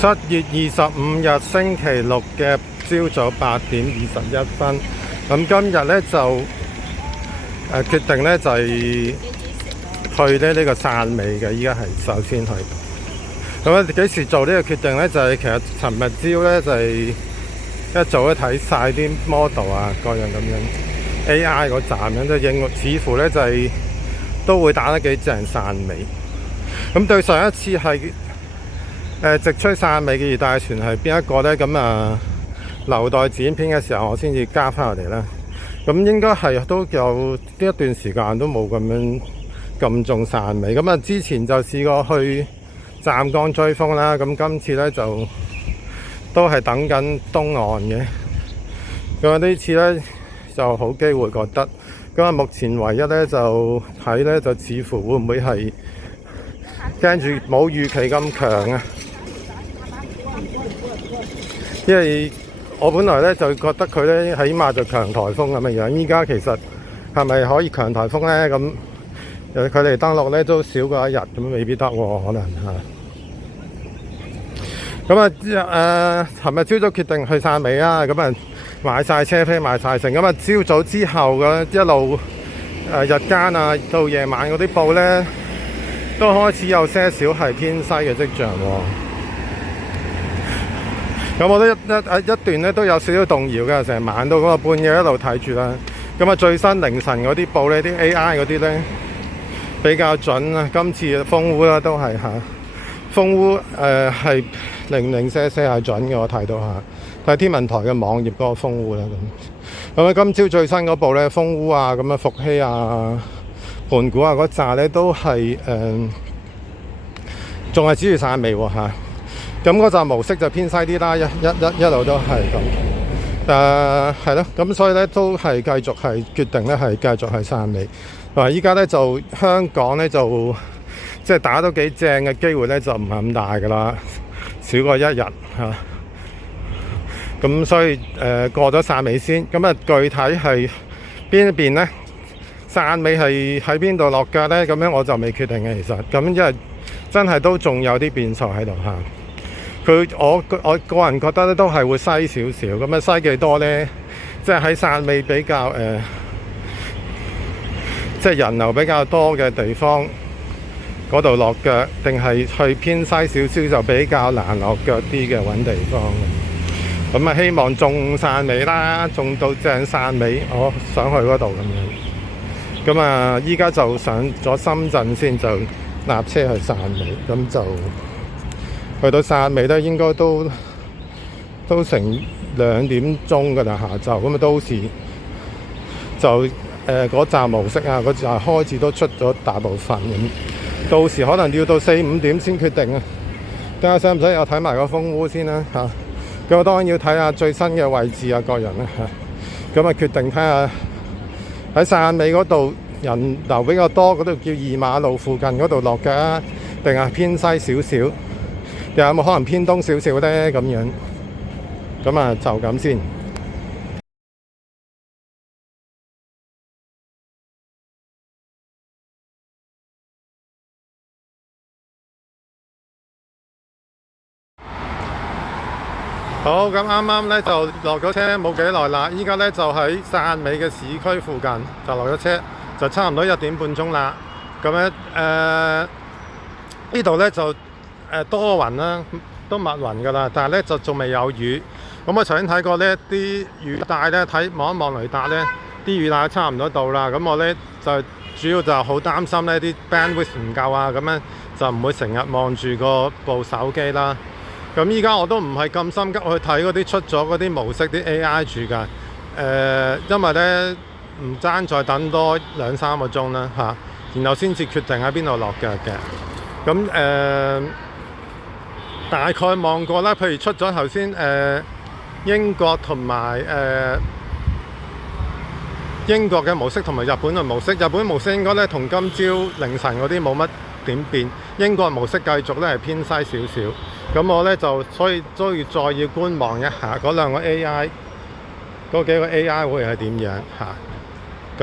7月25日星期六嘅朝早8:21。咁今日咧就決定咧就係去呢個汕尾嘅，依家係首先去。咁咧幾時做呢個決定咧？就係其實尋日朝咧就係一早咧睇晒啲 model 啊，各樣咁樣 AI 嗰站樣，都應似乎咧就係都會打得幾正汕尾。咁對上一次係直吹汕尾嘅熱帶船係邊一個呢？咁留待剪片嘅時候我先至加翻落嚟啦。咁應該係都有呢一段時間都冇咁重汕尾。咁之前就試過去湛江追風啦。咁今次呢，就都係等緊東岸嘅。咁呢次呢，就好機會覺得。咁目前唯一呢，就睇呢，就似乎會唔會係驚住冇預期咁強啊？因為我本來咧就覺得佢咧起碼就強颱風咁嘅樣，依家其實係咪可以強颱風咧？咁佢哋登陸咧都少過一日，咁未必得喎，可能嚇。咁尋日朝早決定去汕尾啦，咁買晒車飛買晒成，咁朝早之後嘅一路日間到夜晚嗰啲報咧都開始有些少係偏西嘅跡象喎。咁我都一段咧都有少少動搖嘅，成晚到嗰個半夜一路睇住啦。咁最新凌晨嗰啲報咧，啲 AI 嗰啲咧比較準啊。今次風烏啦都係風烏係零舍係準嘅，我睇到睇天文台嘅網頁嗰個風烏啦咁。今朝最新嗰報咧，風烏啊，咁伏羲啊、盤古啊嗰扎咧都係仲係指住汕尾喎嚇。咁嗰陣模式就偏西啲啦，一路都係咁。係咯，咁所以咧都係繼續係決定咧係繼續係汕尾。依家咧就香港咧就即係打到幾正嘅機會咧就唔係咁大噶啦，少過一日嚇。咁所以過咗汕尾先。咁具體係邊一邊咧？汕尾係喺邊度落腳咧？咁樣我就未決定嘅其實。咁因為真係都仲有啲變數喺度嚇。我個人覺得咧都係會西少少，咁西幾多呢？即係喺汕尾比較即係人流比較多嘅地方嗰度落腳，定係去偏西少少就比較難落腳啲嘅揾地方。咁希望中汕尾啦，中到正汕尾，我想去嗰度咁樣。咁依家就上咗深圳先，就搭車去汕尾，咁就。去到汕尾咧，應該都成2點鐘㗎啦，下晝咁到時就嗰站模式嗰站開始都出咗大部分咁，到時可能要到4、5點先決定啊。睇下使唔使我睇埋個風烏先啦嚇。咁我當然要睇下最新嘅位置個人啦嚇。咁決定睇下喺汕尾嗰度人流比較多嗰度叫二馬路附近嗰度落嘅，定係偏西少少？有冇可能偏東少少呢？咁樣，咁就咁先。好，咁啱啱咧就落咗車冇幾耐啦，依家咧就喺汕尾嘅市區附近就落咗車，就差唔多1點半鐘啦。咁咧呢度咧就多雲啦，都密雲噶啦，但係咧就仲未有雨。咁我頭先睇過呢啲雨帶咧，望一望雷達咧，啲雨帶差唔多到啦。咁我咧就主要就好擔心呢啲 bandwidth 唔夠啊，咁樣就唔會成日望住部手機啦。咁依家我都唔係咁心急去睇嗰啲出咗嗰啲模式啲 AI 住㗎。因為咧唔爭再等多2、3個鐘啦嚇，然後先至決定喺邊度落腳嘅。咁大概望過啦，譬如出咗頭先英國同埋英國嘅模式同埋日本嘅模式。日本模式應該咧同今朝凌晨嗰啲冇乜點變，英國模式繼續咧係偏西少少。咁我咧就所以都要再觀望一下嗰兩個 AI 嗰幾個 AI 會係點樣嚇。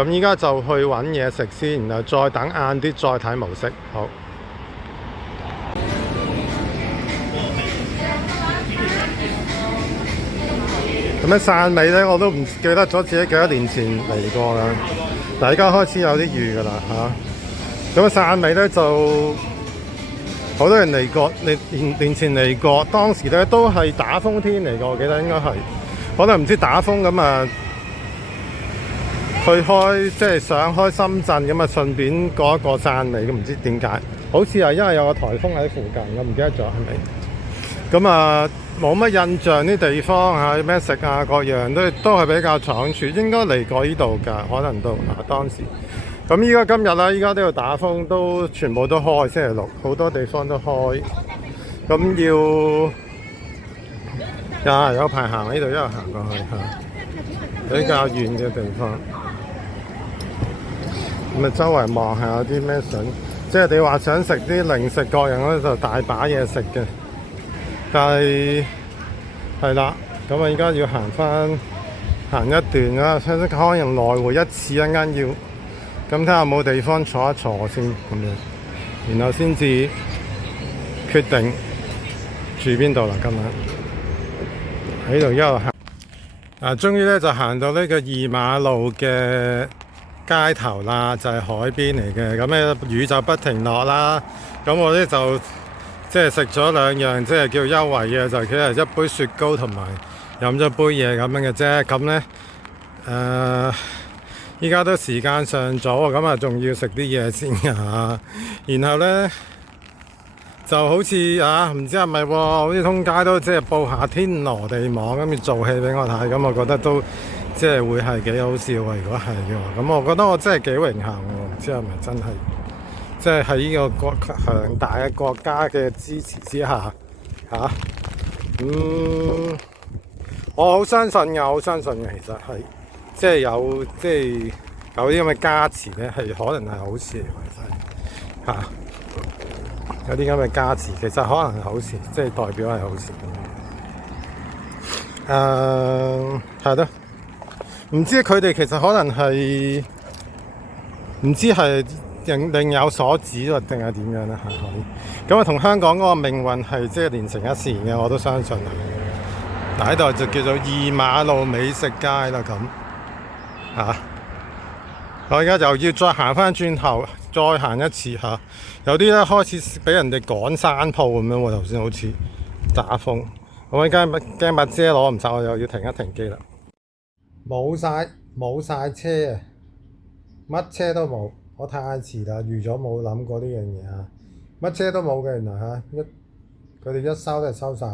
咁依家就去揾嘢食先，然後再等晏啲再睇模式。好。咁樣汕尾咧，我都唔記得咗自己幾多年前嚟過啦。但而家開始有啲雨㗎啦嚇。咁汕尾咧就好多人嚟過，年前嚟過，當時咧都係打風天嚟過，我記得應該係，可能唔知打風咁啊，去開即係上開深圳咁啊，順便過一個汕尾，咁唔知點解，好似係因為有個颱風喺附近，我唔記得咗係咪？咁啊冇乜印象啲地方嚇，咩食啊各樣都係比較倉促，應該嚟過呢度㗎，可能都當時。咁依家今日啦，依家都要打風，都全部都開，星期六好多地方都開。咁有排行呢度，一路行過去嚇，比較遠嘅地方。咁啊，周圍望下有啲咩想，即係你話想食啲零食各樣咧，就大把嘢食嘅。但係啦，咁啊，依家要行一段啦，可能來回一次，一陣間要。咁睇下有冇地方坐一坐先咁樣，然後先至決定住邊度啦。今日喺度一路行，終於咧就行到呢個二馬路嘅街頭啦，就係海邊嚟嘅。咁咧雨就不停落啦。咁我咧就即係食咗兩樣，即係叫優惠嘅，就其實一杯雪糕同埋飲咗杯嘢咁樣嘅啫。咁咧依家都時間尚早，咁啊仲要食啲嘢先㗎。然後咧就好似唔知係咪喎，好似通街都即係佈下天羅地網咁要做戲俾我睇，咁我覺得都即係會係幾好笑啊！如果係嘅話，咁我覺得我真係幾榮幸喎，唔知係咪真係即係喺呢個強大嘅國家嘅支持之下我好相信嘅，我好相信嘅，其實係。即係有啲咁嘅加持咧，係可能係好事嚟嘅，有啲咁嘅加持，其實可能係好事，即係代表係好事咁樣。係咯，唔知佢哋其實可能係唔知係另有所指定係點樣咧？咁啊，同香港嗰個命運係即係連成一線嘅，我都相信。嗱，喺度就叫做二馬路美食街啦，咁。我而家就要再行翻轉頭，再行一次有啲咧開始俾人哋趕山鋪咁樣喎，頭先好似打風。我而家驚把遮攞唔晒，我又要停一停機啦。冇晒車啊！乜車都冇，我太遲啦，預咗冇諗過呢樣嘢乜車都冇嘅，原來佢哋一收都係收晒，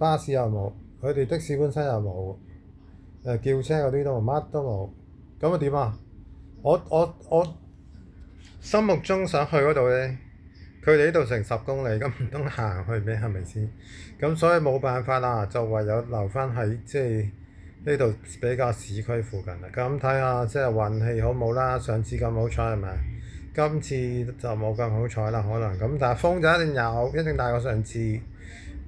巴士又冇，佢哋的士本身又冇。叫車嗰啲都冇，乜都冇，咁啊點啊？我心目中想去嗰度咧，佢哋呢度成10公里，咁唔通行去咩？係咪先？咁所以冇辦法啦，就唯有留翻喺即係呢度比較市區附近啦。咁睇下即係運氣好冇啦，上次咁好彩係咪？今次就冇咁好彩啦，可能咁，但係風就一定有，一定大過上次。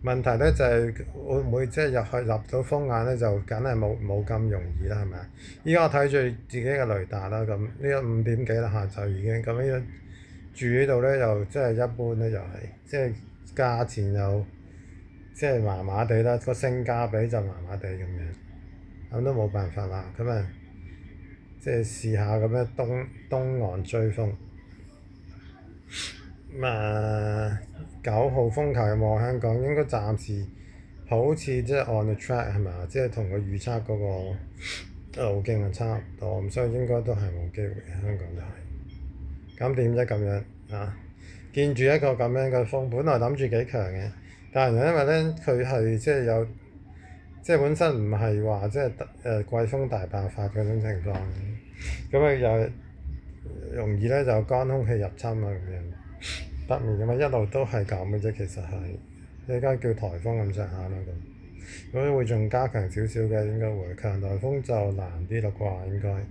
問題咧就係會唔會即係入到風眼咧，就梗係冇咁容易啦，係咪啊？依家我睇住自己嘅雷達啦，咁呢個5點幾啦，下晝已經咁樣住呢度咧，又即係一般咧，又係即係價錢又即係麻麻地啦，個性價比就麻麻地咁樣，咁都冇辦法啦，咁啊即係試下咁樣東岸追風。9號風球有冇香港？應該暫時好似即係 on the track 係咪啊？即係同佢預測嗰個路徑係差唔多，咁所以應該都係冇機會嘅。香港都係。咁點啫咁樣見住一個咁樣嘅風，本來諗住幾強嘅，但係因為咧佢係即係有即係本身唔係話即係季風大爆發嗰種情況，咁啊又容易咧就乾空氣入侵啊咁樣。北面咁一路都係咁嘅啫，其實係依家叫颱風咁上下啦咁，咁會仲加強少少嘅，應該會強颱風就難啲啦啩，應該。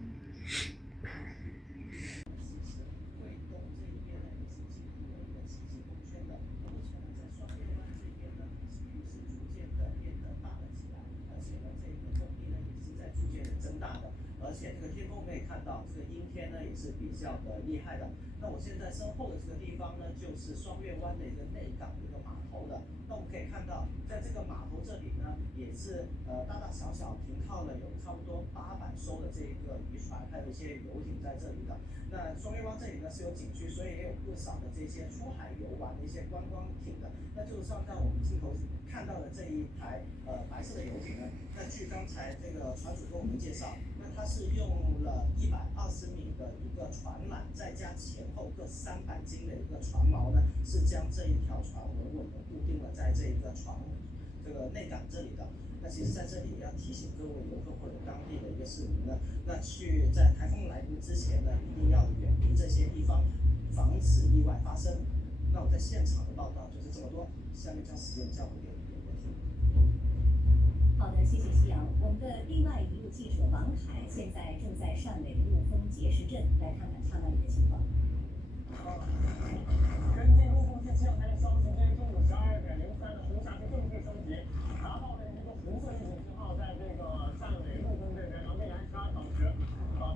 而且這個天空可以看到，這個陰天呢也是比較的厲害的。那我現在身後的這個地方呢，就是雙月灣的一個內港的一個碼頭的。那我們可以看到，在这个码头这里呢，也是大大小小停靠了有差不多800艘的这个渔船，还有一些游艇在这里的。那双月湾这里呢是有景区，所以也有不少的这些出海游玩的一些观光艇的。那就是像刚我们镜头看到的这一台白色的游艇呢，那据刚才这个船主跟我们介绍，那它是用了120米的一个船缆，再加前后各300斤的一个船锚呢，是将这一条船稳稳的固定了在这个这个内港这里的。那其实在这里也要提醒各位游客或者当地的一个市民呢，那在台风来临之前呢，一定要远离这些地方，防止意外发生。那我在现场的报道就是这么多，下面将时间交给演员听。好的，谢谢夕阳。我们的另外一路记者王凯现在正在汕尾陆丰结石镇，来看看上那里的情况。根据陆丰市气象台的消息，今天中午12点03的红霞是正式升级，达到了一个红色预警信号，在这个汕尾陆丰这边，然后未来12小时，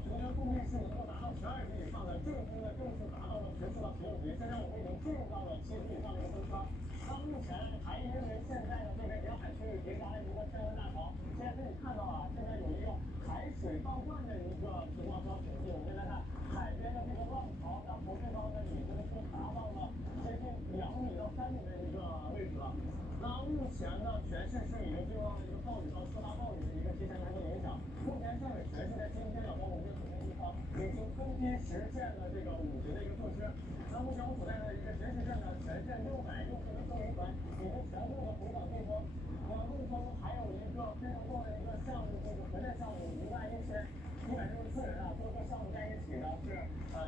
平均风力是能够达到12级以上的，阵风呢正式达到了持续到16级，现在我们已经进入到了7级以上的一个风圈。那目前还因为现在的这个沿海区域叠加了一个天文大潮，现在可以看到啊，现在有一个海水倒灌的一个情况需要警惕。我们现在看海边的这个浪潮，让头最高的已经是达到了接近2米到3米的一个位置了。那目前呢，全市是已经进入到了一个暴雨到特大暴雨的一个提前来的影响。目前汕尾全市在今天要跟我们的首先地方已经分批实现了这个5级的一个措施。那目前我所在的一个石市镇呢，全镇661艘渔船已经全部的回港进城。陆丰还有一个非常重要的一个项目，就是核电项目，11164人啊，各个项目在一起呢是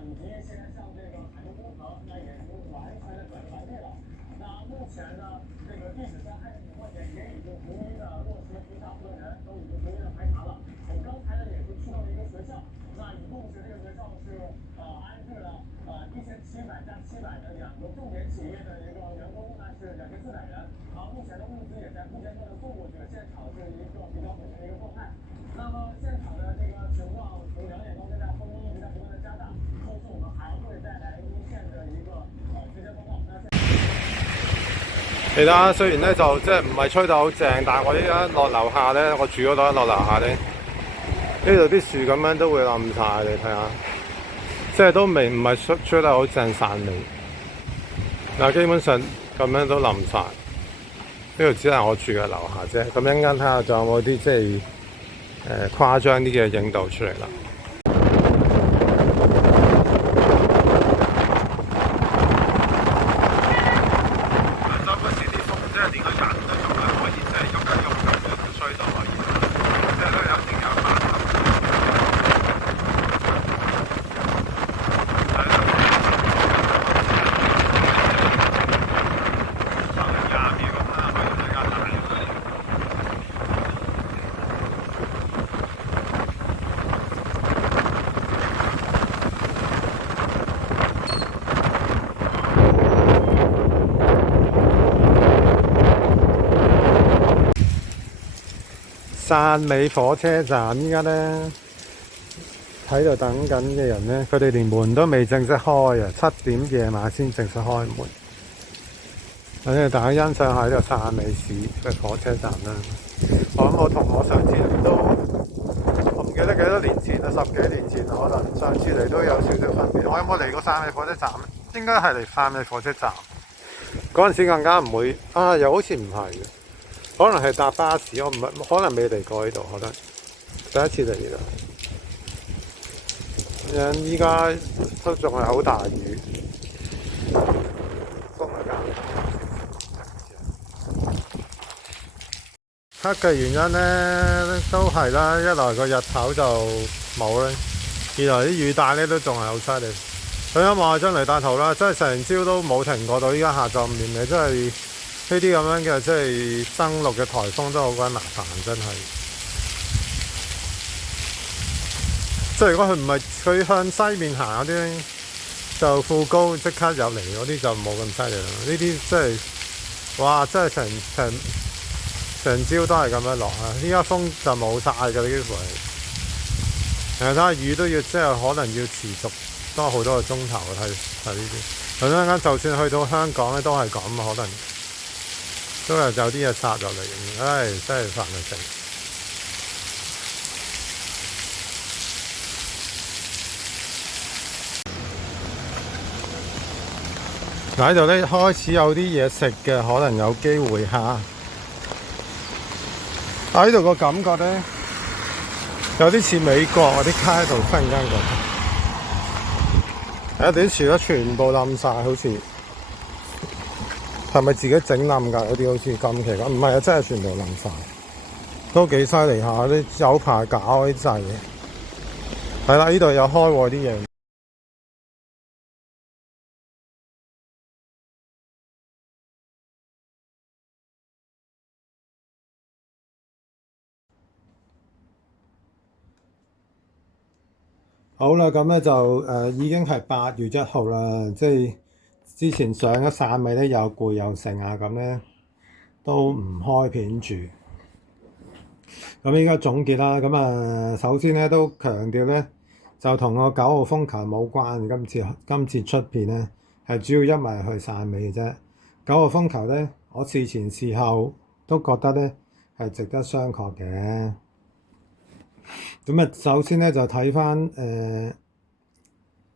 以及一些像这个海通工程，那也已经完全的转移完毕了。那目前呢，这个地质灾害的情况也已经逐一的落实，巡查负责人都已经逐一的排查了。我们刚才呢也是去到了一个学校，那一共是这个学校是安置了1700加700的2个重点企业的一个员工，那是2400人。目前的物资也在步行车送过去，现场是一个比较稳定的一个状态。那么现场的这个情况从2点钟现在风一直在不断的加大，后续我们还會帶來一線的一個直接報告。其他雖然咧就即係唔係吹得好正，但係我依家落樓下咧，我住嗰度一落樓下咧，呢度啲樹咁樣都會冧晒，你睇下，即係都唔係吹得好正汕尾。嗱，基本上咁樣都冧晒。呢度只係我住嘅樓下啫，咁一陣間睇下仲有冇啲即係誇張啲嘅影導出嚟啦。汕尾火車站依家咧喺度等緊嘅人咧，佢哋連門都未正式開啊，7點夜晚先正式開門。我哋大家欣賞下呢個汕尾市嘅火車站啦。我諗我同我上次嚟都，我唔記得幾多年前啦，10幾年前可能上次嚟都有少少分別。我有冇嚟過汕尾火車站咧？應該係嚟汕尾火車站。嗰陣時更加唔會啊，又好似唔係嘅。可能係搭巴士，我唔係可能未嚟過呢度，可能第一次嚟呢度。依家都仲係好大雨，風係間黑嘅原因咧都係啦，一來個日頭就冇啦，二來啲雨帶咧都仲係好犀利。佢一望下張雷達圖啦，真係成朝都冇停過到依家下晝5點嘅，真係。呢啲咁樣嘅即係登陸嘅颱風都好鬼麻煩，真係。即係如果佢唔係佢向西面行嗰啲，就副高即刻入嚟嗰啲就冇咁犀利啦。呢啲即係哇，真係成朝都係咁樣落啊！依家風就冇晒㗎，幾乎係。睇下雨都要即係可能要持續多好多個鐘頭睇呢啲。咁陣間就算去到香港咧，都係咁可能。都有啲嘢插落嚟，唉，真係煩啊死！嗱，喺度咧開始有啲嘢食嘅，可能有機會嚇。喺度個感覺咧，有啲似美國嗰啲街度，忽然間覺得，啲樹咧全部冧晒，好似係咪自己整冧㗎？有啲好似咁奇怪，唔係啊，真係全部冧晒，都幾犀利下，啲有排搞啲滯嘅。係啦，呢度有開喎啲嘢。好啦，咁咧就已經係8月1號啦，即係之前上咗汕尾咧，又攰又剩啊，咁咧都唔開片住。咁依家總結啦，咁首先咧都強調咧，就同個9號風球冇關。今次出片咧係主要因為去汕尾嘅啫。9號風球咧，我事前事後都覺得咧係值得商榷嘅。咁首先咧就睇翻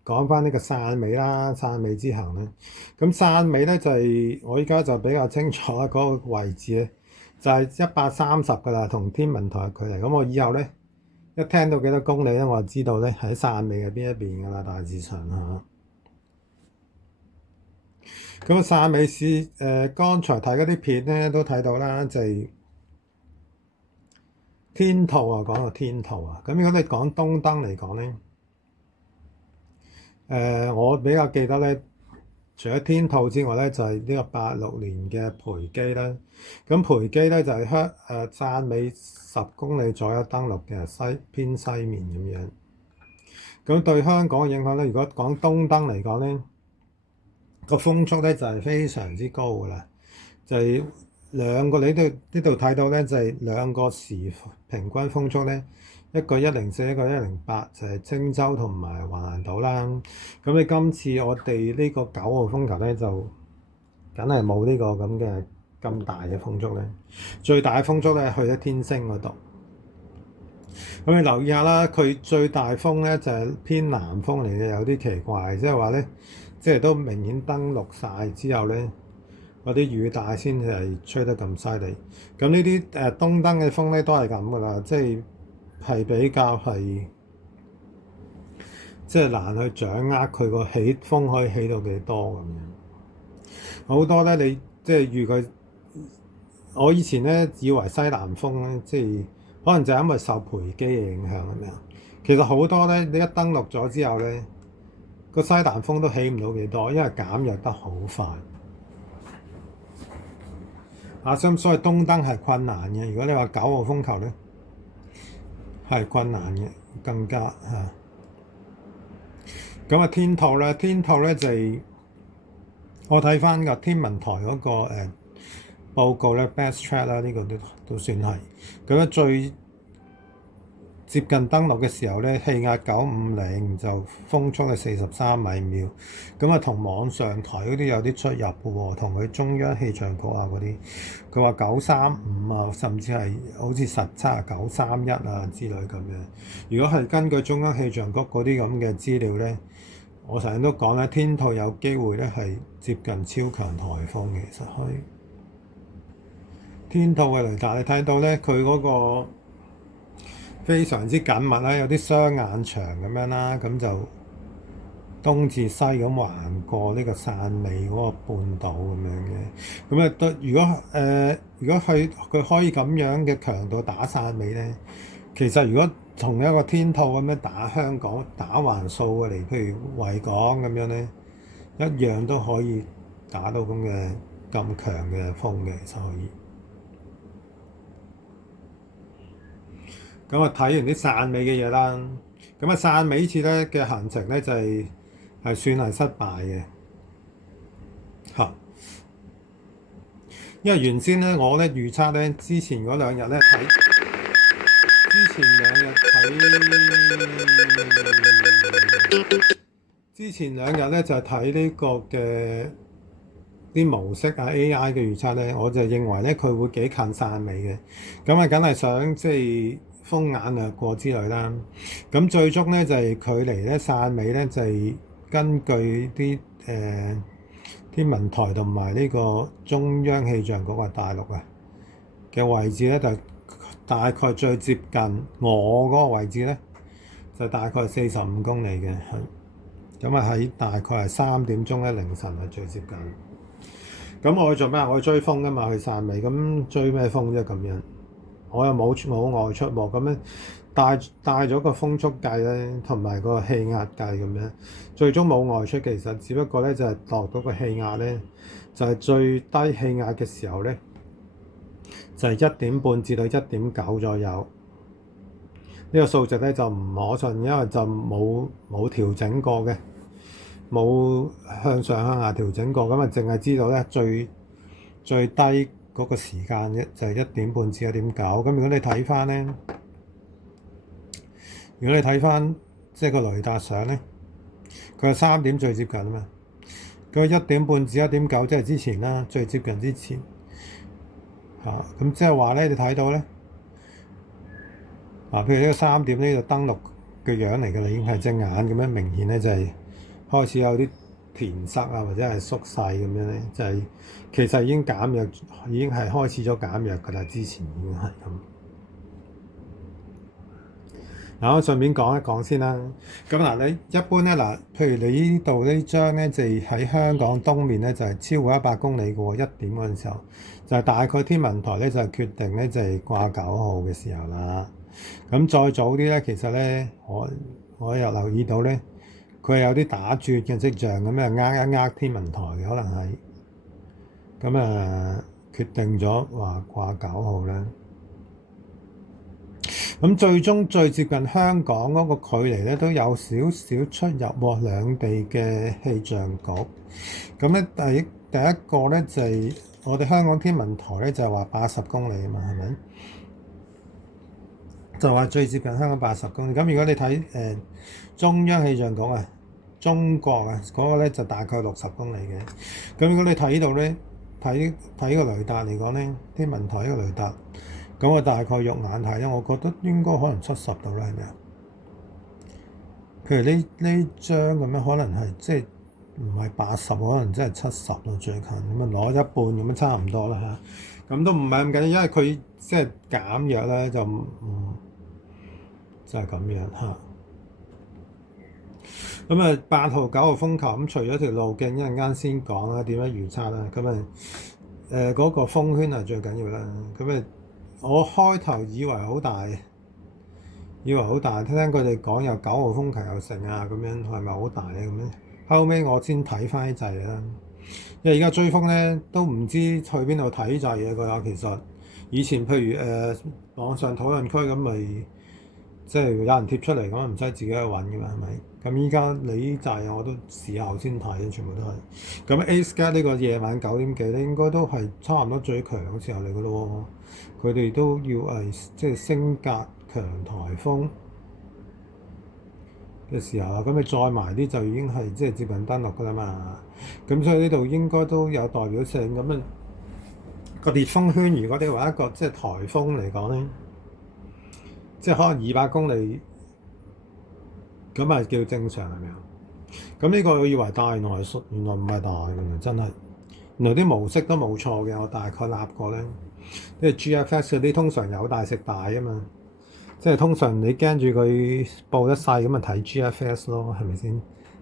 講翻呢個汕尾啦，汕尾之行咧。咁汕尾咧就係我依家就比較清楚嗰個位置咧，就係130噶啦，同天文台嘅距離。咁我以後咧一聽到幾多公里咧，我就知道咧喺汕尾嘅邊一邊噶啦，大致上嚇。咁汕尾市剛才睇嗰啲片咧都睇到啦，就係天兔啊，講到天兔啊。咁如果你講東燈嚟講咧，我比較記得咧，除咗天兔之外咧，就係呢個86年嘅培基啦。咁培基咧就係汕尾10公里左右登陸嘅偏西面咁樣。咁對香港嘅影響咧，如果講東燈嚟講咧，個風速咧就係非常之高噶啦，就係兩個你呢度睇到咧，就係兩個時平均風速咧，一個104，一個108，就係青洲同埋橫瀾島啦。咁你今次我哋呢個9號風球咧，就梗係冇呢個咁大嘅風速咧。最大嘅風速咧去咗天星嗰度。咁你留意下啦，佢最大風咧就係偏南風嚟嘅，有啲奇怪，即係話咧，即係都明顯登陸晒之後咧，嗰啲雨帶先至係吹得咁犀利。咁呢啲東燈嘅風咧都係咁噶啦，即係比較係即係難去掌握佢個風可以起到幾多咁樣。好多咧，你即係預佢，我以前咧以為西南風咧，即係可能就係因為受培基嘅影響咁樣。其實好多咧，你一登陸咗之後咧，個西南風都起唔到幾多，因為減弱得好快。所以東燈係困難嘅。如果你話9號風球咧，係困難嘅，更加嚇。咁天兔咧就係我睇翻個天文台嗰個報告咧 ，Best Track 啦，呢個都算係。咁最接近登陸嘅時候咧，氣壓950，就風速係43米秒。咁同網上台嗰啲有啲出入嘅喎，同佢中央氣象局啊嗰啲，佢話935啊，甚至係好似實測931啊之類咁樣。如果係根據中央氣象局嗰啲咁嘅資料咧，我成日都講咧，天兔有機會咧係接近超強颱風嘅，其實可以。天兔嘅雷達你睇到咧，佢嗰個非常之緊密啦，有啲雙眼牆咁樣啦，咁就東至西咁橫過呢個汕尾嗰個半島咁樣嘅。咁如果佢可以咁樣嘅強度打汕尾咧，其實如果同一個天兔咁樣打香港，打橫掃過嚟，譬如維港咁樣咧，一樣都可以打到咁強嘅風嘅，其實可以。咁睇完啲汕尾嘅嘢啦，咁汕尾呢次咧嘅行程咧就係算係失敗嘅嚇，因為原先咧我咧預測咧之前嗰2日咧睇，之前2日咧就係睇呢個嘅啲模式啊 AI 嘅預測咧，我就認為咧佢會幾近汕尾嘅。咁啊，梗係想即係風眼掠過之類啦。咁最終咧就係距離咧汕尾咧就係根據啲天文台同埋呢個中央氣象局啊大陸啊嘅位置咧，就大概最接近我嗰個位置咧，就大概45公里嘅。咁啊喺大概係3點鐘咧凌晨係最接近。咁我去做咩？我去追風㗎嘛，去汕尾。咁追咩風啫？咁樣我又冇外出喎。咁樣帶咗個風速計咧，同埋個氣壓計咁樣，最終冇外出。其實只不過咧就係度到個氣壓咧，就係最低氣壓嘅時候咧，就係1點半至到1點9左右。呢個數值咧就唔可信，因為就冇調整過嘅，冇向上向下調整過。咁啊淨係知道咧最低嗰個時間啫，就係1點半至1點9。咁如果你睇翻咧，即係個雷達上咧，佢係3點最接近啊嘛。佢1點半至1點9即係之前啦，最接近之前嚇。咁即係話咧，你睇到咧。譬如呢個3點呢個登陸嘅樣嚟㗎啦，已經係隻眼咁樣，明顯咧就係開始有啲填塞啊，或者係縮細咁樣咧，就係其實已經減弱，已經係開始咗減弱㗎啦。之前已經係咁。嗱，我順便講一講先啦。咁嗱，你一般咧嗱，譬如你呢度呢張咧就係喺香港東面咧，就係超過100公里嘅喎。1點嗰陣時候，就係大概天文台咧就係決定咧就係掛9號嘅時候啦。咁再早啲咧，其實咧，我又留意到咧，佢係有啲打轉嘅跡象，咁呃天文台嘅可能係，咁決定咗話掛9號咧。咁最終最接近香港嗰個距離咧，都有少少出入喎，兩地嘅氣象局。咁咧第一個咧就係我哋香港天文台咧就係話80公里啊嘛，係咪？就話最接近香港80公里。咁如果你睇中央氣象局啊，中國啊嗰個咧就大概60公里嘅。咁如果你睇呢度咧，睇個雷達嚟講咧，天文台呢個雷達，咁我大概肉眼睇咧，我覺得應該可能70度啦，係咪啊？譬如呢張咁樣，可能係即係唔係80，可能真係70咯，最近咁啊攞一半咁樣差唔多啦嚇。咁都唔係咁緊要，因為佢即係減弱咧，就係咁樣嚇。咁啊8號9號風球，咁除咗條路徑一陣間先講啦，點樣預測啦？咁嗰個風圈係最緊要啦。咁我開頭以為好大，聽佢哋講有9號風球又成啊，咁樣係咪好大咧？咁樣後尾我先睇翻啲掣啦，因為而家追風咧都唔知去邊度睇掣嘅㗎。其實以前譬如網上討論區咁咪即係有人貼出嚟咁，唔使自己去揾㗎嘛，係咪？咁依家你啲掣我都事後先睇，全部都係。咁 A-Scat 呢個夜晚9點幾咧，應該都係差唔多最強嘅時候嚟㗎咯喎。佢哋都要即係升格強颱風嘅時候啊，咁你再埋啲就已經係即係接近登陸㗎啦嘛。咁所以呢度應該都有代表性。咁個烈風圈，如果你話一個即係颱風嚟講咧，即係可能200公里，咁啊叫正常係咪啊？咁呢個我以為大，原來唔係大，原來真係，原來啲模式都冇錯嘅。我大概立過咧，即係 GFS 嗰啲通常有大食大啊嘛，即係通常你驚住佢報得細咁啊睇 GFS 咯，係咪先？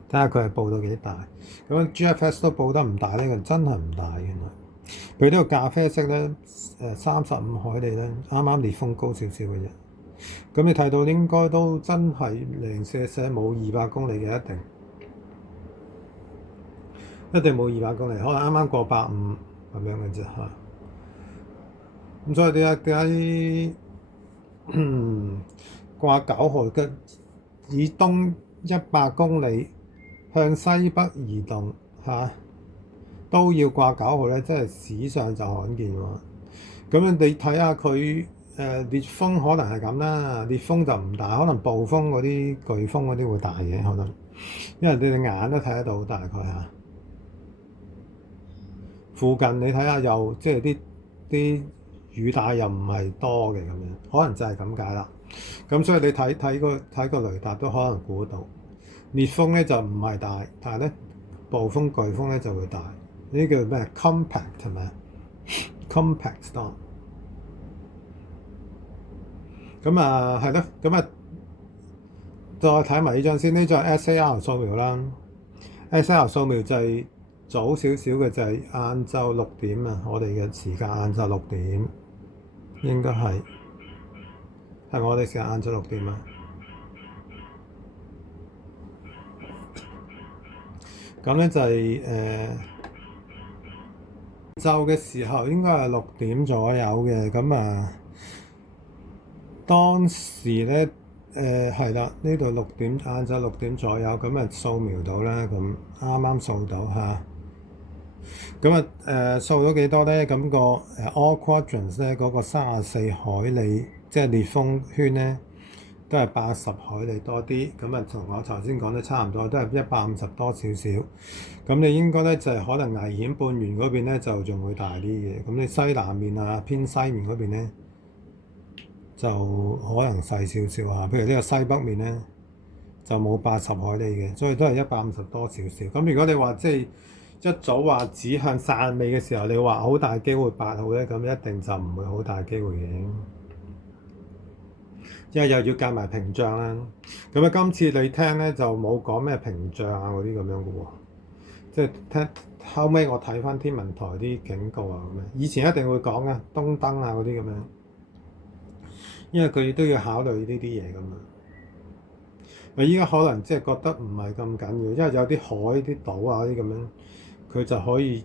睇下佢係報到幾大。咁 GFS 都報得唔大咧，真係唔大嘅。原來譬如呢個咖啡色咧，35海里咧，啱啱烈風高少少嘅啫。咁你睇到應該都真係零舍冇200公里嘅，一定冇200公里，可能啱啱過150咁樣嘅啫嚇。咁所以點解掛9號嘅以東100公里向西北移動嚇，都要掛9號咧，真係史上就罕見喎。咁你睇下佢。烈風可能係咁啦，烈風就唔大，可能暴風嗰啲颶風嗰啲會大嘅可能，因為你哋眼都睇得到大概嚇。附近你睇下又即係啲雨帶又唔係多嘅咁樣，可能就係咁解啦。咁所以你睇個雷達都可能估到烈風咧就唔係大，但係咧暴風颶風咧就會大。呢啲叫咩 compact 係咪 compact storm？ 咁啊係咯，咁啊再睇埋呢張先，呢張 SAR 掃描啦。SAR 掃描就係早少少嘅，就係晏晝6點啊，我哋嘅時間晏晝6點應該係我哋時間晏晝6點啊。咁咧就係晝嘅時候應該係6點左右嘅，咁啊當時咧係啦，呢度晏晝6點左右，咁啊掃描到啦，咁啱啱掃到嚇。咁啊掃咗幾多咧？咁個all quadrants 咧嗰個34海里，即係烈風圈咧，都係80海里多啲。咁啊同我頭先講得差唔多，都係150多少少。咁你應該咧就係可能危險半圓嗰邊咧就仲會大啲嘅。咁你西南面啊偏西面嗰邊咧就可能細少少啊。譬如呢個西北面咧就冇80海里嘅，所以都係150多少少。咁如果你話即係一早話指向汕尾嘅時候，你話好大機會8號咧，咁一定就唔會好大機會嘅，因為又要計埋屏障啦。咁啊，今次你聽咧就冇講咩屏障啊嗰啲咁樣嘅喎，即係聽後尾我睇翻天文台啲警告啊咁樣，以前一定會講嘅東燈啊嗰啲咁樣，因為佢都要考慮呢啲嘢噶嘛。依家可能即係覺得唔係咁緊要，因為有啲海、啲島啊啲咁樣，佢就可以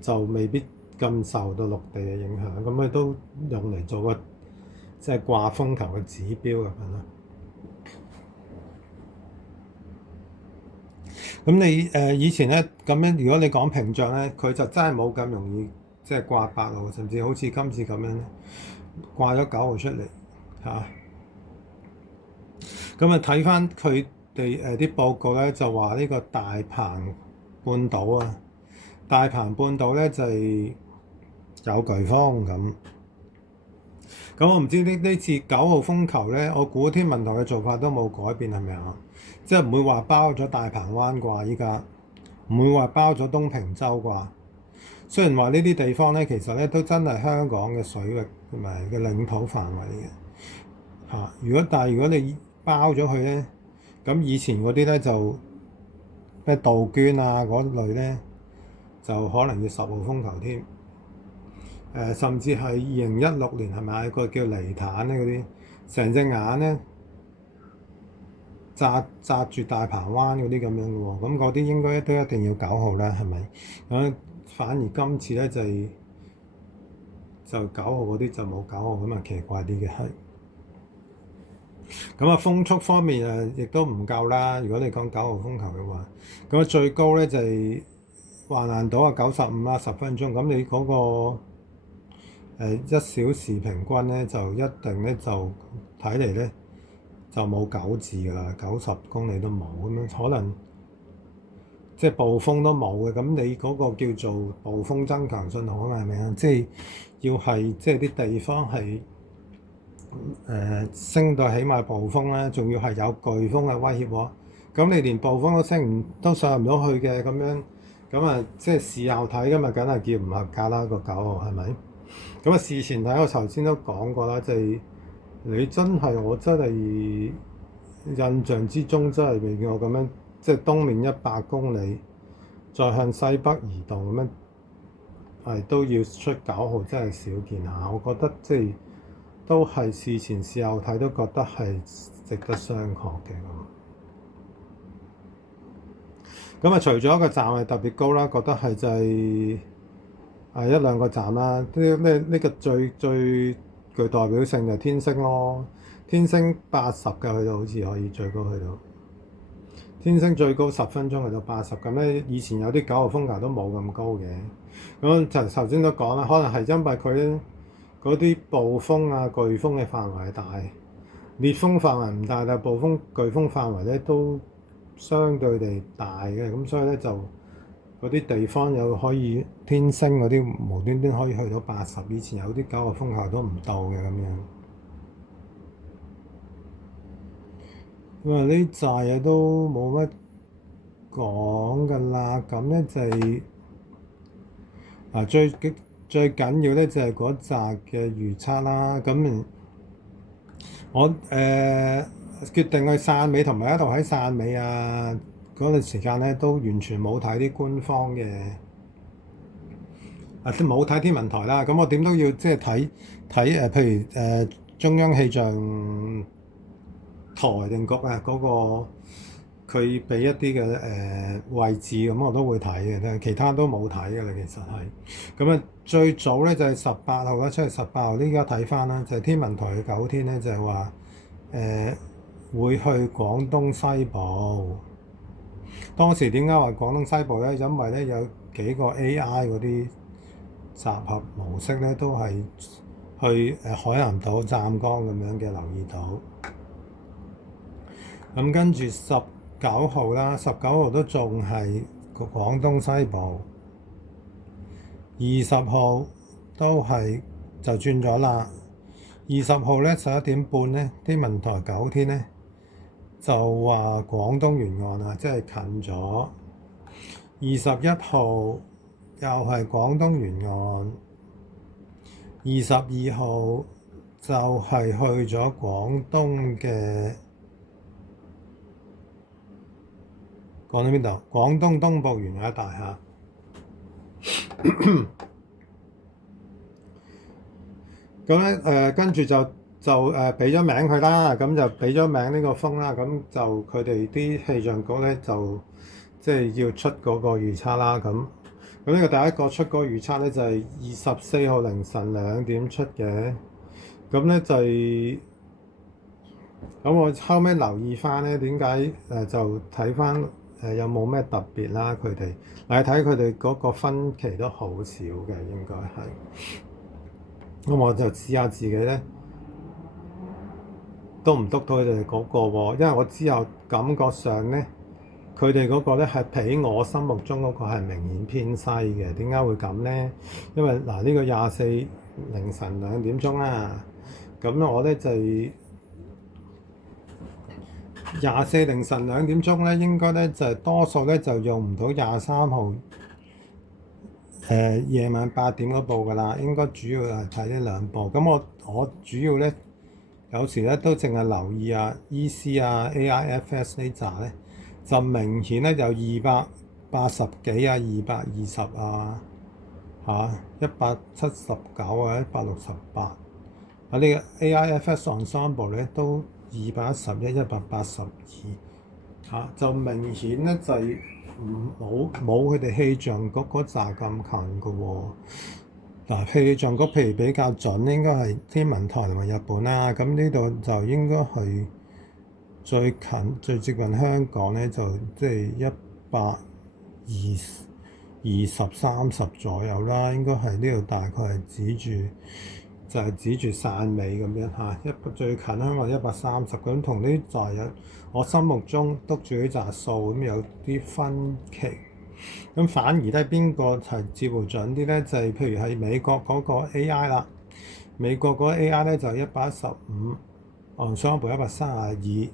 就未必咁受到陸地嘅影響，咁佢都用嚟做個即係掛風球嘅指標咁樣啦。咁你以前咧咁樣，如果你講屏障咧，佢就真係冇咁容易即係掛8號，甚至好似今次咁樣掛咗9號出嚟嚇。咁啊睇翻佢哋啲報告咧，就話呢個大鵬半島啊，大鵬半島咧就係有颶風咁。咁我唔知呢次9號風球咧，我估天文台嘅做法都冇改變係咪啊？即係唔會話包咗大鵬灣啩，依家唔會話包咗東平洲啩。雖然話呢啲地方咧，其實咧都真係香港嘅水域同埋嘅領土範圍嘅嚇。但係如果你包咗佢咧，咁以前嗰啲咧就咩杜鵑啊嗰類咧，就可能要10號風球添。甚至係2016年係咪個叫尼坦咧嗰啲，成隻眼咧紮住大鵬灣嗰啲咁樣嘅喎，咁嗰啲應該都一定要9號啦，係咪？咁反而今次咧就9號嗰啲就冇9號，咁啊奇怪啲嘅係。咁啊風速方面亦都唔夠啦。如果你講9號風球嘅話，咁啊最高咧就係橫瀾島95啦，10分鐘。咁你嗰個1小時平均咧就一定咧就睇嚟咧就冇9字㗎啦，90公里都冇咁樣，可能即係暴風都冇嘅。咁你嗰個叫做暴風增強信號啊嘛，係咪啊？即係要係即係啲地方係升到起碼暴風啦，仲要係有颶風嘅威脅喎。咁你連暴風都上唔到去嘅咁樣，咁啊即係事後睇㗎嘛，梗係叫唔合格啦個9號係咪？咁啊事前睇我頭先都講過啦，即係我真係印象之中真係未見過咁樣，即係東面100公里，再向西北移動咁樣，都要出9號，真係少見下。我覺得即係都係事前事後睇都覺得係值得商榷嘅咁啊，除咗一個站係特別高啦，覺得係就係1-2個站啦。呢個最具代表性就係天星咯。天星80嘅去到好似可以最高去到。天星最高10分鐘去到80咁咧。以前有啲9號風球都冇咁高嘅。咁就頭先都講啦，可能係因為佢嗰啲暴風啊、颶風嘅範圍大，烈風範圍唔大，但係暴風、颶風範圍咧都相對地大嘅，咁所以咧就嗰啲地方有可以天星嗰啲無端端可以去到80，以前有啲9個風球都唔到嘅咁樣。咁啊，呢扎嘢都冇乜講㗎啦。咁咧就係最緊要咧就係嗰扎嘅預測啦。咁我決定去汕尾同埋一路喺汕尾啊嗰段時間咧，都完全冇睇啲官方嘅冇睇天文台啦。咁我點都要即係睇譬如中央氣象台定局啊嗰個佢俾一啲嘅位置，咁我都會睇嘅，但係其他都冇睇嘅啦。其實係咁啊，最早咧就係18號啦，7月18號呢家睇翻啦，就係天文台嘅9天咧，就係話會去廣東西部。當時點解話廣東西部咧？因為咧有幾個 AI 嗰啲集合模式咧，都係去海南島、湛江咁樣嘅留意到。咁跟住19號啦，19號都仲係廣東西部。20號都係就轉咗啦。20號咧11點半咧，天文台9天咧就話廣東沿岸啊，即係近咗。21號又係廣東沿岸。22號就係去咗廣東嘅邊度？廣東東部沿海大廈。咁咧跟住就俾咗名佢啦，咁就俾咗名呢個風啦，咁就佢哋啲氣象局咧就即係要出嗰個預測啦。咁呢個第一個出嗰個預測咧就係24號凌晨2點出嘅。咁咧就係咁我後尾留意翻咧，點解就睇翻有冇咩特別啦？佢哋嚟睇佢哋嗰個分歧都好少嘅，應該係。咁我就試下自己咧，都唔督到佢哋嗰個喎，因為我之後感覺上咧，佢哋嗰個咧係比我心目中嗰個係明顯偏西嘅。點解會咁咧？因為呢個24凌晨2點鐘啦，咁我咧就24凌晨2點鐘咧，應該咧就係多數咧就用唔到23號夜晚8點嗰部㗎啦。應該主要係睇呢兩部。咁我主要咧有時咧都淨係留意EC AIFS 呢扎咧，就明顯咧有280幾220179 168呢個 AIFS ensemble 咧都211 182就明顯咧就係冇佢哋氣象局嗰扎咁近㗎喎。嗱，氣象局譬如比較準應該係天文台同埋日本啦。咁呢度就應該係最近最接近香港咧，就即係120-30左右啦。應該係呢度大概係指住汕尾咁樣嚇，最近香港130咁，同呢扎有我心目中督住呢扎數咁有啲分歧。咁反而咧邊個係似乎準啲咧？就係譬如係美國嗰個 AI 啦，美國嗰個 AI 咧就115，上一部132，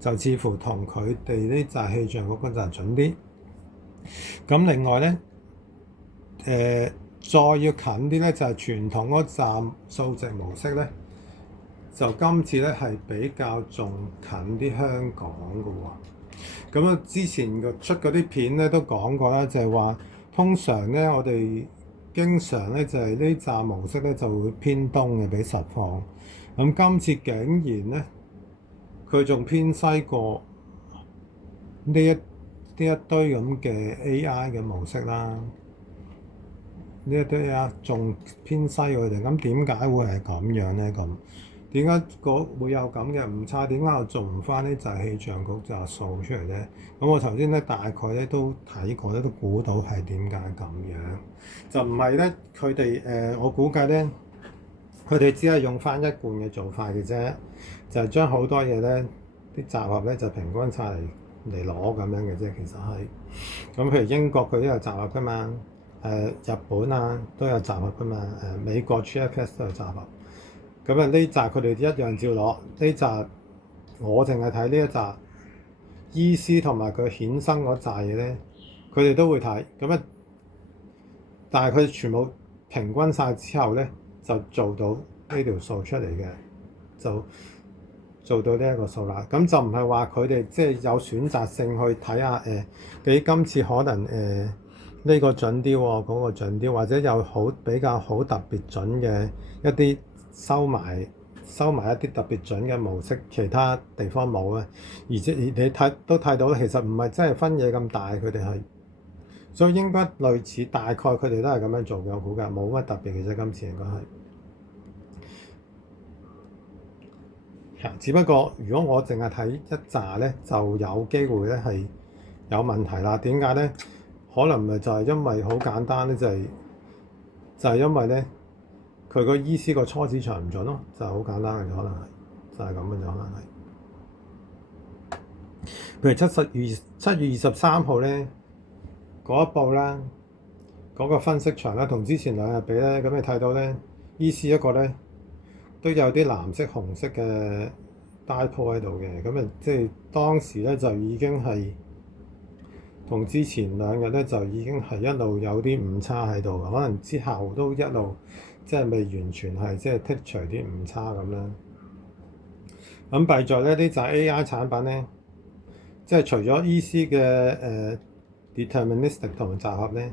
就似乎同佢哋呢扎氣象嗰個就準啲。咁另外咧再要近啲咧，就係傳統嗰站數值模式咧，就今次咧係比較仲近啲香港嘅喎。咁啊，之前出嗰啲片咧都講過啦，就係話通常咧我哋經常咧就係呢站模式咧就會偏東嘅比實況。咁今次竟然咧佢仲偏西過呢一堆咁嘅 AI 嘅模式啦。呢一堆仲偏西佢哋，咁點解會係咁樣咧？咁點解會有咁嘅誤差？點解我做唔翻呢？就係氣象局就數出嚟咧。咁我頭先咧大概咧都睇過咧，都估到係點解咁樣。就唔係咧，佢哋我估計咧，佢哋只係用翻一貫嘅做法嘅啫，就係將好多嘢咧啲集合咧就平均晒嚟嚟攞咁樣嘅啫，其實係。咁譬如英國佢都有集合噶嘛，日本啊都有集合噶嘛，美國 GFS 都有集合。咁啊呢紮佢哋一樣照攞，呢紮我淨係睇呢一紮醫師同埋佢衍生嗰紮嘢咧，佢哋都會睇。咁啊，但係佢哋全部平均晒之後咧，就做到呢條數出嚟嘅，就做到呢一個數啦。咁就唔係話佢哋即係有選擇性去睇下你今次可能呢個準啲喎，嗰個準啲，或者有比較好特別準嘅一啲收埋一啲特別準嘅模式，其他地方冇啊。而且你都睇到，其實唔係真係分野咁大，佢哋係，所以應該類似大概佢哋都係咁樣做嘅，我估計冇乜特別嘅啫。今次應該係，只不過如果我淨係睇一紮咧，就有機會咧係有問題啦。點解咧？可能咪就係因為好簡單咧，就係因為咧。佢個醫師個初始場唔準咯，就係好簡單嘅，可能係就係咁嘅，就可能係。譬如7月23號咧嗰一步啦，嗰個分析場咧同之前2日比咧，咁你睇到咧醫師一個咧都有啲藍色、紅色嘅 die po 喺度嘅，咁啊即係當時咧就已經係同之前2日咧就已經係一路有啲誤差喺度，可能之後都一路。即係未完全係即係剔除啲誤差咁啦。咁弊在咧呢紮 AI 產品咧，即係除咗醫師嘅deterministic 同埋集合咧，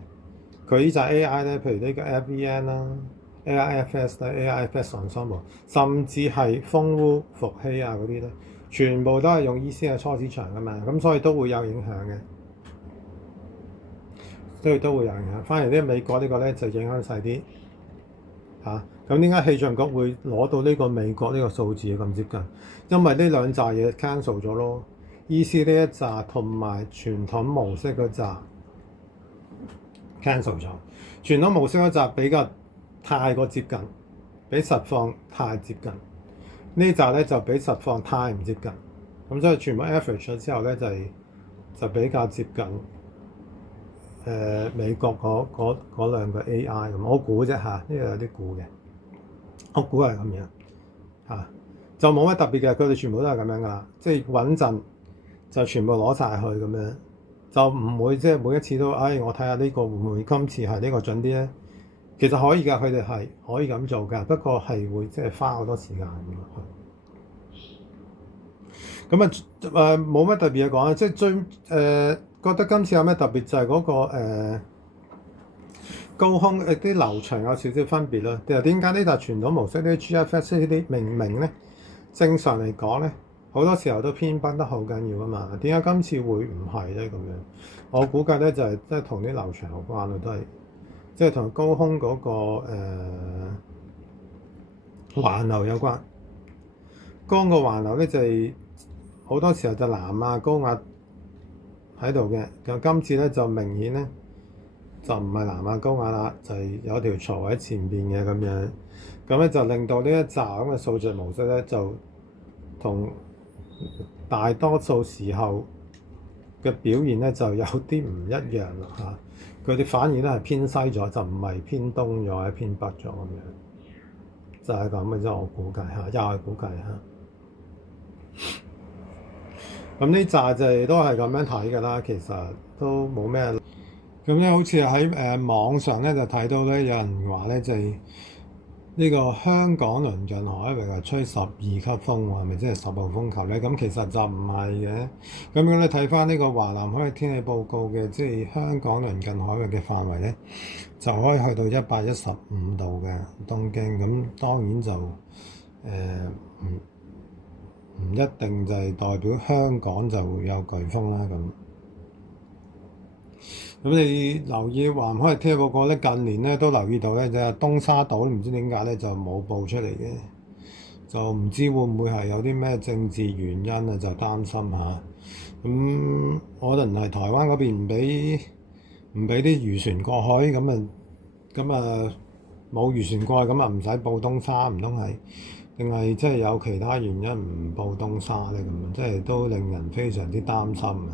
佢呢紮 AI 咧，譬如呢個 FVN 啦、AIFS 啦、AIFS ensemble，甚至係蜂窩伏羲啊嗰啲咧，全部都係用醫師嘅初始場㗎嘛，咁所以都會有影響嘅，所以都會有影響。反而呢美國呢個咧就影響細啲。咁點解氣象局會攞到呢個美國呢個數字咁接近？因為呢兩紮嘢 cancel 咗咯，醫師呢一紮同埋傳統模式嗰紮 cancel 咗。傳統模式嗰紮比較太過接近，比實況太接近。呢紮咧就比實況太唔接近。咁所以全部 average 咗之後咧就比較接近。美國嗰兩個 AI 咁，我估啫嚇，呢個有啲估嘅，我估係咁樣嚇，就冇乜特別嘅，佢哋全部都係咁樣噶啦，即係穩陣就全部攞晒去咁樣，就唔會即係每一次都，我睇下呢個會唔會今次係呢個準啲咧？其實可以㗎，佢哋係可以咁做㗎，不過係會即係花好多時間咁啊冇乜特別嘢講啊，即係最覺得今次有咩特別就係嗰個高空啲流場有少少分別咯。其實點解呢度傳統模式呢啲 GFS 呢啲明明咧正常嚟講咧好多時候都偏崩得好緊要啊嘛？點解今次會唔係咧咁樣？我估計咧就係即係同啲流場有關咯，都係即係同高空嗰個環流有關。高空個環流咧就係好多時候就南亞高壓喺度嘅，咁今次咧就明顯咧就唔係南亞高壓啦，就係有條槽喺前邊嘅咁樣，咁咧就令到呢一紮咁嘅數據模式咧就同大多數時候嘅表現咧就有啲唔一樣啦嚇，佢哋反而咧係偏西咗，就唔係偏東咗或者偏北咗咁樣，就係咁嘅啫，我估計嚇，又係估計嚇。咁呢紮就都係咁樣睇㗎啦，其實都冇咩。咁咧好似喺網上咧就睇到咧，有人話咧就係呢個香港鄰近海域係吹12級風喎，係咪即係10號風球咧？咁其實就唔係嘅。咁如果你睇翻呢個華南海域天氣報告嘅，即係香港鄰近海域嘅範圍咧，就可以去到115度嘅東經。咁當然就唔一定就係代表香港就有颶風啦咁。咁你留意華南海域天氣報告咧，近年咧都留意到咧，就係東沙島唔知點解咧就冇報出嚟嘅，就唔知會唔會係有啲咩政治原因啊？就擔心下。咁可能係台灣嗰邊唔俾啲漁船過海，咁啊冇漁船過去，咁啊唔使報東沙，唔通係定係即係有其他原因唔報東沙咧咁樣，即係都令人非常之擔心啊！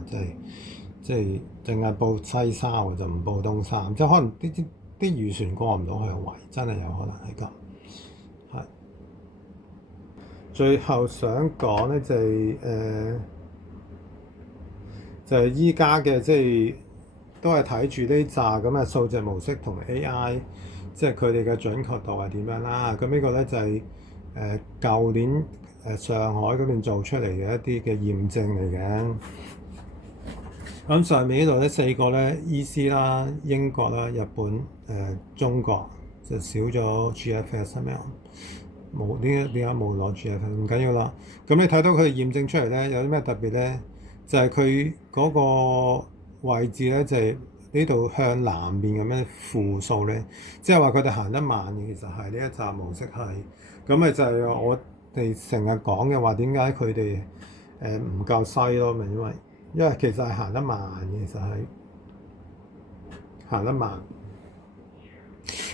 即係淨係報西沙就唔報東沙，即係可能啲漁船過唔到去圍，真係有可能係咁。係。最後想講咧就係依家嘅即係都係睇住呢扎咁嘅數值模式同 AI，即係佢哋嘅準確度係點樣啦。咁呢個咧就係舊年上海嗰邊做出嚟嘅一啲嘅驗證嚟嘅。咁上面呢度咧4個咧，伊斯啦、英國啦、日本、中國就少咗 GFS 係咪啊？冇點解冇攞 GFS？ 唔緊要啦。咁你睇到佢驗證出嚟咧，有啲咩特別咧？就係佢嗰個位置咧，就係呢度向南面咁樣負數咧，即係話佢哋行得慢嘅。其實係呢一集模式係咁咪就係我哋成日講嘅話，點解佢哋唔夠西咯？咪因為其實係行得慢嘅，其實係行得慢。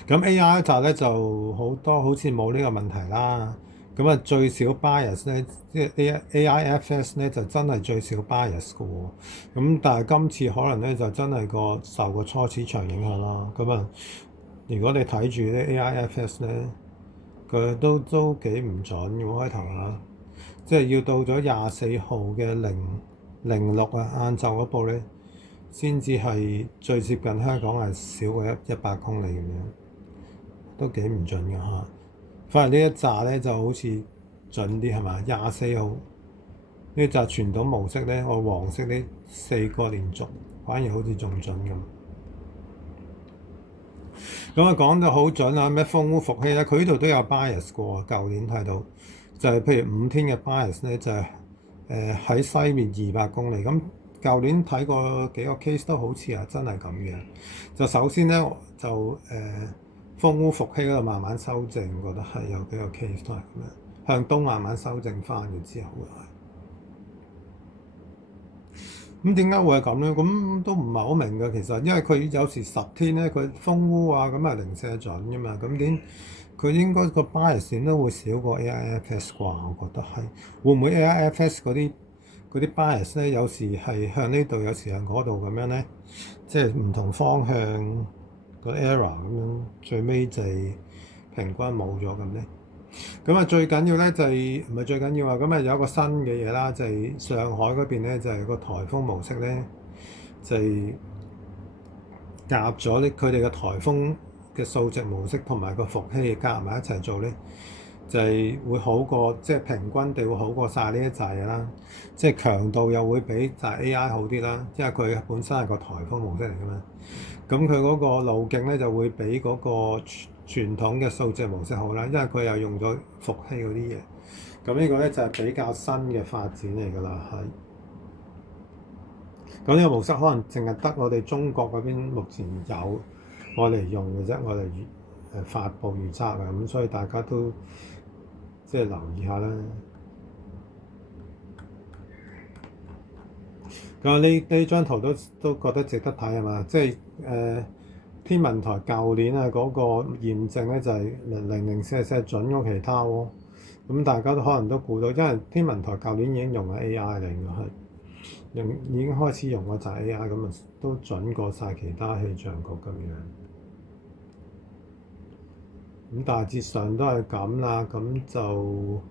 咁 AI 集咧就好多好似冇呢個問題啦。咁啊最少 bias 咧，即係 AIFS 咧就真係最少 bias 嘅喎。咁但係今次可能咧就真係受個初始場影響啦。咁啊，如果你睇住啲 AIFS 咧，佢都幾唔準嘅開頭啊，即係要到咗24號嘅006啊，晏晝嗰部咧先至係最接近香港係少過100公里咁樣，都幾唔準嘅嚇。反而呢一紮咧就好似準啲係嘛？24號呢紮傳統模式咧，我黃色呢4個連續反而好似仲準咁。咁啊講到好準啊，咩風污伏羲咧，佢呢度都有 bias 過。舊年睇到就係譬如5天嘅 bias 咧，就係喺西面200公里。咁舊年睇過幾個 case 都好似係真係咁嘅。就首先咧就風污伏羲嗰度慢慢修正，覺得係有幾個 case 都係咁樣，向東慢慢修正翻嘅之後咁點解會係咁咧？咁都唔係好明嘅其實，因為佢有時10天咧，佢風污啊咁係零舍準嘅嘛。咁佢應該個 bias 點都會少過 AIFS 啩？我覺得係會唔會 AIFS 嗰啲 bias 咧，有時係向呢度，有時向嗰度咁樣咧，即係唔同方向個 error 咁樣，最尾就係平均冇咗咁咧。咁啊最緊要咧就係唔係最緊要啊？咁啊有一個新嘅嘢啦，就係上海嗰邊咧就係個颱風模式咧，就係夾咗咧佢哋嘅颱風嘅數值模式同埋個伏羲夾埋一齊做咧，就係會好過，即係平均地會好過晒呢一紮嘢啦。即係強度又會比紮 AI 好啲啦，因為佢本身係個颱風模式嚟㗎嘛。咁佢嗰個路徑咧就會比嗰個傳統嘅數值模式好啦，因為佢又用咗伏羲嗰啲嘢。咁呢個咧就係比較新嘅發展嚟㗎啦，係。咁呢個模式可能淨係得我哋中國嗰邊目前有我嚟用嘅啫，我嚟發布預測啊，咁所以大家都即係留意下啦。咁呢張圖都覺得值得睇係嘛？即係天文台舊年啊嗰個驗證咧就係004準過其他喎。咁大家都可能都估到，因為天文台舊年已經用咗 AI 嚟㗎，係已經開始用嗰隻 AI，咁啊都準過晒其他氣象局咁樣。咁大致上都係咁啦，咁就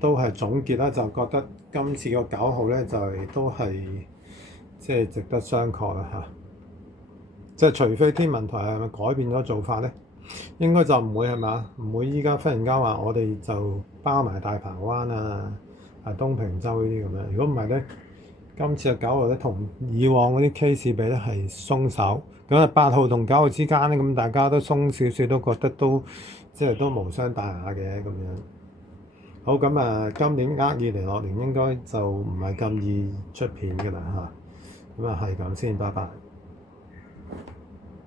都係總結啦，就覺得今次個9號咧就係都係即係值得商榷啦嚇。即係除非天文台係咪改變咗做法咧，應該就唔會係嘛？唔會依家忽然間話我哋就包埋大鵬灣啊、東平洲呢啲咁樣。如果唔係咧，今次嘅9號咧同以往嗰啲 case 比咧係鬆手。咁啊8號同9號之間咧，咁大家都鬆少少，都覺得都即係都無傷大雅嘅咁樣。好，咁啊，今年2020樂年應該就唔係咁易出片㗎啦嚇。咁啊係咁先，拜拜。